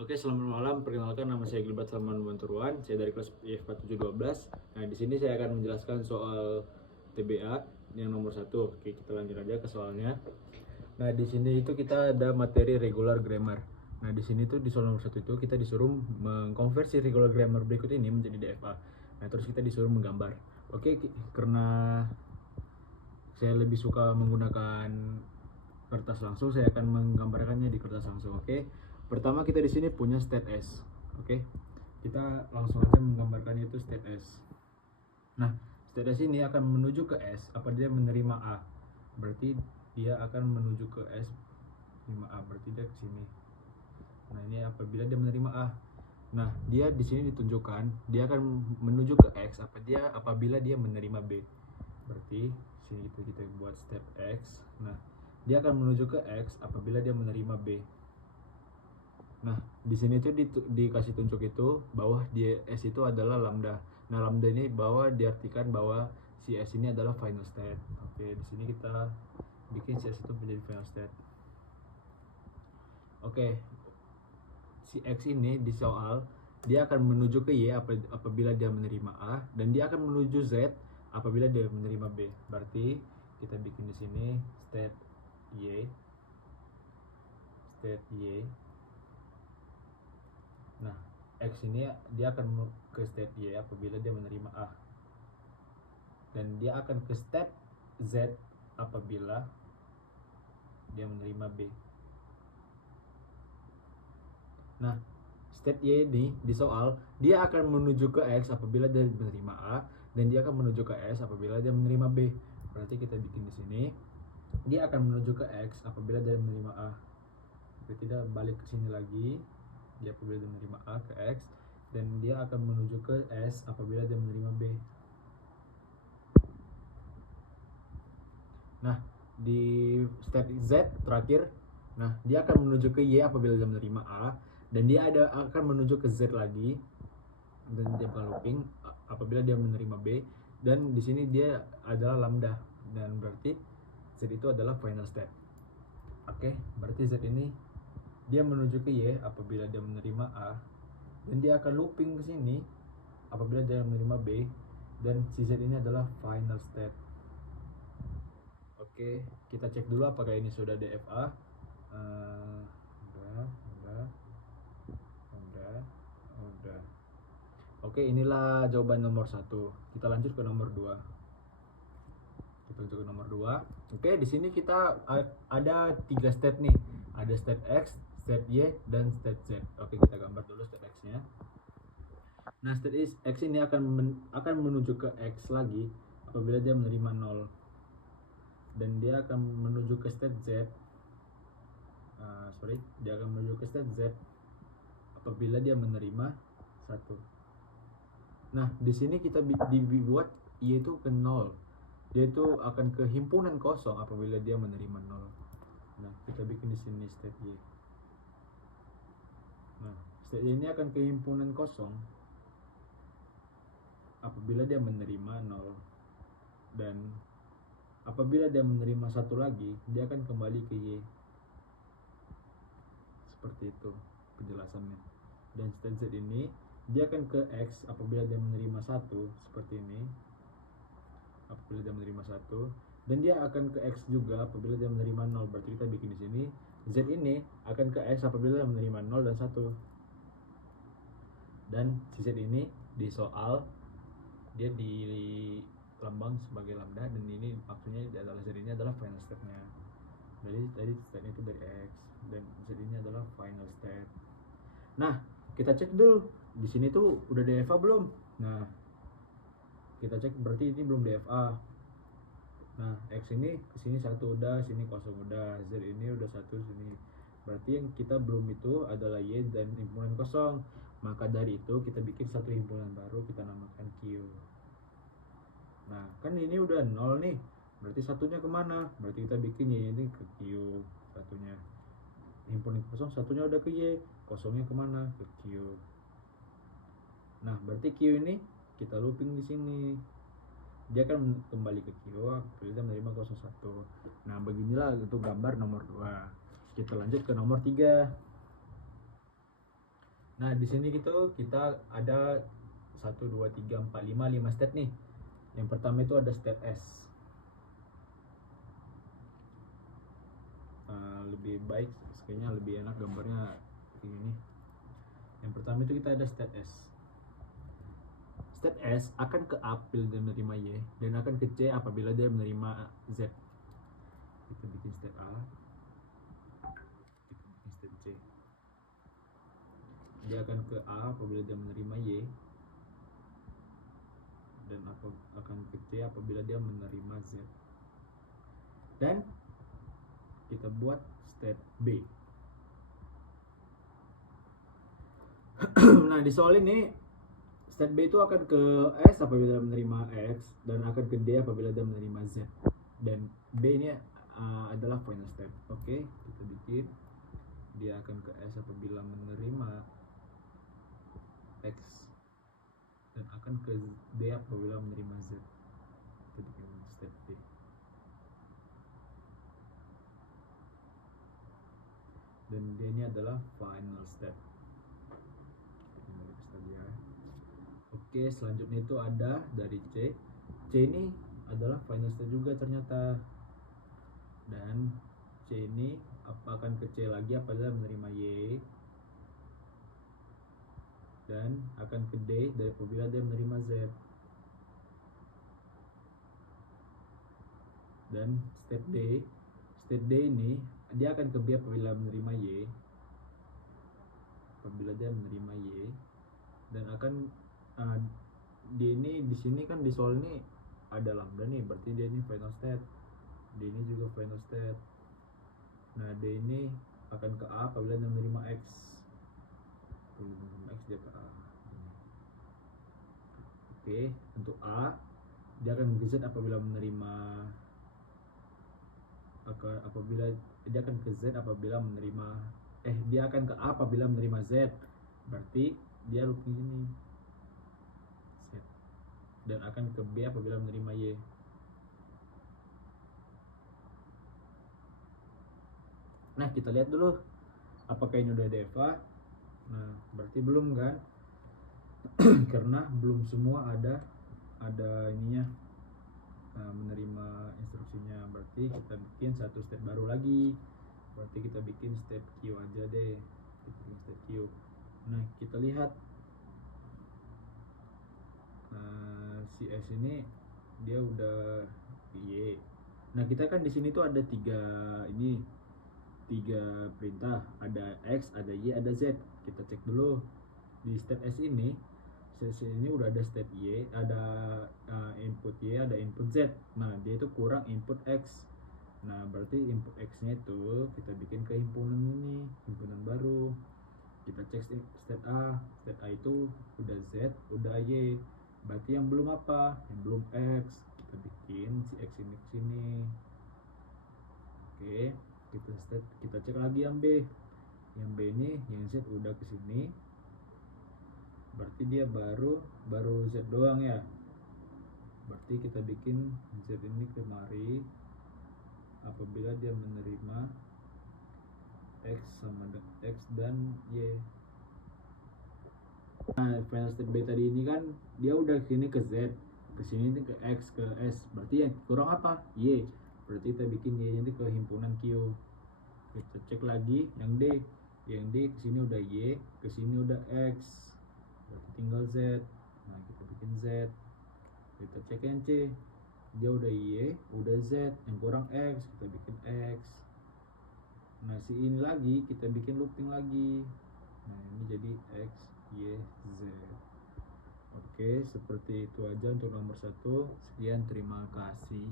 Oke, selamat malam. Perkenalkan, nama saya Gilbert Salman Bonturuan. Saya dari kelas IFK 712. Nah, di sini saya akan menjelaskan soal TBA yang nomor 1. Oke, kita lanjut aja ke soalnya. Nah, di sini itu kita ada materi regular grammar. Nah, di sini tuh di soal nomor 1 itu kita disuruh mengkonversi regular grammar berikut ini menjadi DFA. Nah, terus kita disuruh menggambar. Oke, karena saya lebih suka menggunakan kertas langsung, saya akan menggambarkannya di kertas langsung. Oke, pertama kita di sini punya state S. Oke, kita langsung aja menggambarkannya itu state S. Nah, state S ini akan menuju ke S apabila dia menerima A, berarti dia akan menuju ke S menerima A, berarti dia ke sini. Nah, ini apabila dia menerima A. Nah, dia di sini ditunjukkan dia akan menuju ke X apabila dia menerima B. Berarti sini kita buat step X. Nah, dia akan menuju ke X apabila dia menerima B. Nah, di sini tuh dikasih tunjuk itu bahwa di S itu adalah lambda. Nah, lambda ini bahwa diartikan bahwa si S ini adalah final state. Oke, di sini kita bikin si S itu menjadi final state. Oke, si X ini di soal dia akan menuju ke Y apabila dia menerima A, dan dia akan menuju Z apabila dia menerima B. Berarti kita bikin di sini state Y. Nah, X ini dia akan ke state Y apabila dia menerima A, dan dia akan ke step Z apabila dia menerima B. Nah, step Y ini di soal dia akan menuju ke X apabila dia menerima A, dan dia akan menuju ke S apabila dia menerima B. Berarti kita bikin di sini dia akan menuju ke X apabila dia menerima A. Berarti dia balik ke sini lagi, dia apabila dia menerima A ke X, dan dia akan menuju ke S apabila dia menerima B. Nah, di step Z terakhir, nah dia akan menuju ke Y apabila dia menerima A, dan dia akan menuju ke Z lagi, dan dia akan looping apabila dia menerima B, dan di sini dia adalah lambda, dan berarti Z itu adalah final step. Oke, berarti Z ini dia menuju ke Y apabila dia menerima A, dan dia akan looping ke sini apabila dia menerima B, dan si Z ini adalah final step. Oke, kita cek dulu apakah ini sudah DFA. Udah. Oke, inilah jawaban nomor 1. Kita lanjut ke nomor 2. Oke, di sini kita ada 3 state nih. Ada state X, state Y, dan state Z. Oke, kita gambar dulu state X-nya. Nah, state X ini akan menuju ke X lagi apabila dia menerima 0. Dan dia akan menuju ke state Z. Dia akan menuju ke state Z apabila dia menerima 1. Nah, di sini kita dibuat Y itu ke 0. Dia itu akan ke himpunan kosong apabila dia menerima 0. Nah, kita bikin di sini state Y. Nah, state Y ini akan ke himpunan kosong apabila dia menerima 0. Dan apabila dia menerima 1 lagi, dia akan kembali ke Y. Seperti itu penjelasannya. Dan state Z ini dia akan ke X apabila dia menerima 1, seperti ini. Apabila dia menerima 1, dan dia akan ke X juga apabila dia menerima 0. Berarti kita bikin di sini Z ini akan ke X apabila dia menerima 0 dan 1. Dan si Z ini di soal dia di lambang sebagai lambda, dan ini maksudnya adalah Z ini adalah final step-nya. Jadi tadi step itu dari X, dan Z ini adalah final step. Nah, kita cek dulu di sini tuh udah DFA belum. Nah, kita cek berarti ini belum DFA. Nah, X ini kesini 1 udah, sini kosong udah, Z ini udah 1 sini. Berarti yang kita belum itu adalah Y dan himpunan kosong. Maka dari itu kita bikin satu himpunan baru, kita namakan Q. Nah, kan ini udah 0 nih, berarti satunya kemana? Berarti kita bikin Y ini ke Q satunya. Himpunan kosong satunya udah ke Y, kosongnya kemana? Ke Q. Nah, berarti Q ini kita looping di sini. Dia akan kembali ke Q apabila menerima 01. Nah, beginilah untuk gambar nomor 2. Kita lanjut ke nomor 3. Nah di sini gitu kita ada 1 2 3 4 5 step nih. Yang pertama itu ada step S. Lebih baik, kayaknya lebih enak gambarnya ini. Yang pertama itu kita ada step S. Step S akan ke A apabila dia menerima Y dan akan ke C apabila dia menerima Z. Kita bikin step A, kita bikin step C. Dia akan ke A apabila dia menerima Y dan akan ke C apabila dia menerima Z. Dan kita buat step B. Nah di soal ini step B itu akan ke S apabila menerima X dan akan ke D apabila dia menerima Z. Dan B ini adalah final step. Oke, kita bikin. Dia akan ke S apabila menerima X dan akan ke D apabila menerima Z. Kita bikin step D. Dan D ini adalah final step. Oke, selanjutnya itu ada dari C. C ini adalah final step juga ternyata. Dan C ini akan ke C lagi apabila menerima Y dan akan ke D dari apabila dia menerima Z. Dan step D ini dia akan ke B apabila menerima Y, apabila dia menerima Y dan akan D ini di sini kan di soal ini ada lambda nih, berarti dia ini final step. D ini juga final step. Nah D ini akan ke A apabila dia menerima X. X dia ke A. Oke, untuk A dia akan ke Z apabila menerima dia akan ke Z apabila menerima dia akan ke A apabila menerima Z. Berarti dia looping ini Z. Dan akan ke B apabila menerima Y. Nah, kita lihat dulu apakah ini udah DFA. Nah, berarti belum kan? Karena belum semua ada ininya, menerima instruksinya. Berarti kita bikin satu step baru lagi. Berarti kita bikin step Q aja deh. Kita bikin step Q. Nah, kita lihat si S ini dia udah Y. Nah, kita kan di sini tuh ada tiga perintah, ada X, ada Y, ada Z. Kita cek dulu di step S ini udah ada step Y, ada input Y, ada input Z. Nah dia itu kurang input X. Nah berarti input X nya itu kita bikin ke himpunan baru. Kita cek step A itu udah Z, udah Y. Berarti yang belum apa? Yang belum X. Kita bikin si X ini ke sini. Oke, kita cek lagi yang B. Yang B ini, yang Z udah ke sini. Berarti dia baru Z doang ya. Berarti kita bikin Z ini kemari apabila dia menerima X dan Y. Nah, final step B tadi ini kan dia udah sini ke Z, ke sini ke X, ke S. Berarti yang kurang apa? Y. Berarti kita bikin Y ini ke himpunan Q. Kita cek lagi yang D. Yang D ke sini udah Y, ke sini udah X. Berarti tinggal Z. Nah, kita bikin Z. Kita cek yang C. Dia udah Y, udah Z, yang kurang X, kita bikin X. Nah, si ini lagi kita bikin looping lagi. Nah, ini jadi X, Y, Z. Oke, seperti itu aja untuk nomor 1. Sekian, terima kasih.